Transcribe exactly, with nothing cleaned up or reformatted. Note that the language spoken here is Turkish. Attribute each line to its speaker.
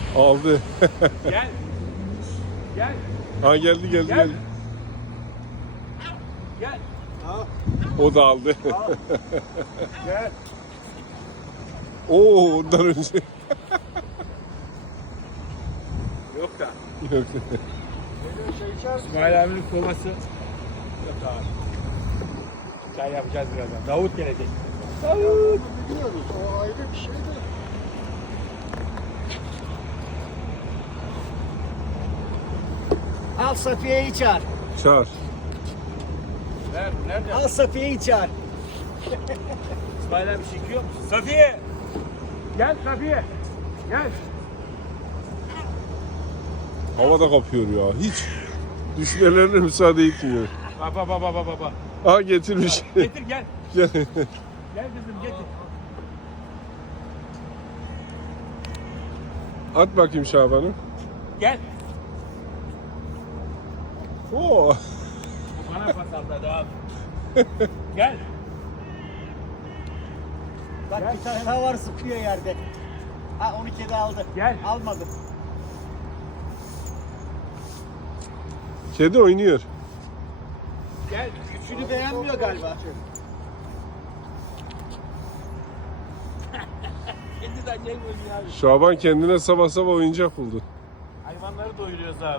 Speaker 1: Aldı.
Speaker 2: Gel. Gel.
Speaker 1: Ha geldi geldi
Speaker 2: Gel.
Speaker 1: geldi.
Speaker 2: Gel.
Speaker 1: O da aldı.
Speaker 2: Gel.
Speaker 1: Oo ondan önce.
Speaker 2: Yok da.
Speaker 1: Yok.
Speaker 2: İsmail abinin kovası. Yok abi. Çay yapacağız birazdan. Davut gelecek. Davut.
Speaker 3: Biliyoruz, o ayrı bir şey de.
Speaker 4: Al Safiye'yi çağır.
Speaker 1: Çağır.
Speaker 2: Nerede? Nerede?
Speaker 4: Al Safiye'yi çağır.
Speaker 2: İsmail abi çekiyor musun? Safiye. Gel Safiye. Gel.
Speaker 1: Havada kapıyor ya. Hiç düşmelerine müsaade etmiyor.
Speaker 2: Baba baba baba baba.
Speaker 1: Ha getirmiş.
Speaker 2: Getir gel.
Speaker 1: Gel.
Speaker 2: Gel kızım getir.
Speaker 1: At bakayım Şaban'ı.
Speaker 2: Gel.
Speaker 1: Oo.
Speaker 2: Bu bana pas atladı abi. Gel.
Speaker 4: Bak
Speaker 2: Gel.
Speaker 4: bir tane daha var sıkıyor yerde. Ha onu kedi aldı.
Speaker 2: Gel.
Speaker 4: Almadı.
Speaker 1: Kedi oynuyor.
Speaker 2: Gel.
Speaker 4: Şunu beğenmiyor galiba.
Speaker 2: Kendiden gel oynuyor abi.
Speaker 1: Şaban kendine sabah sabah oyuncak buldu.
Speaker 2: Hayvanları doyuruyoruz abi.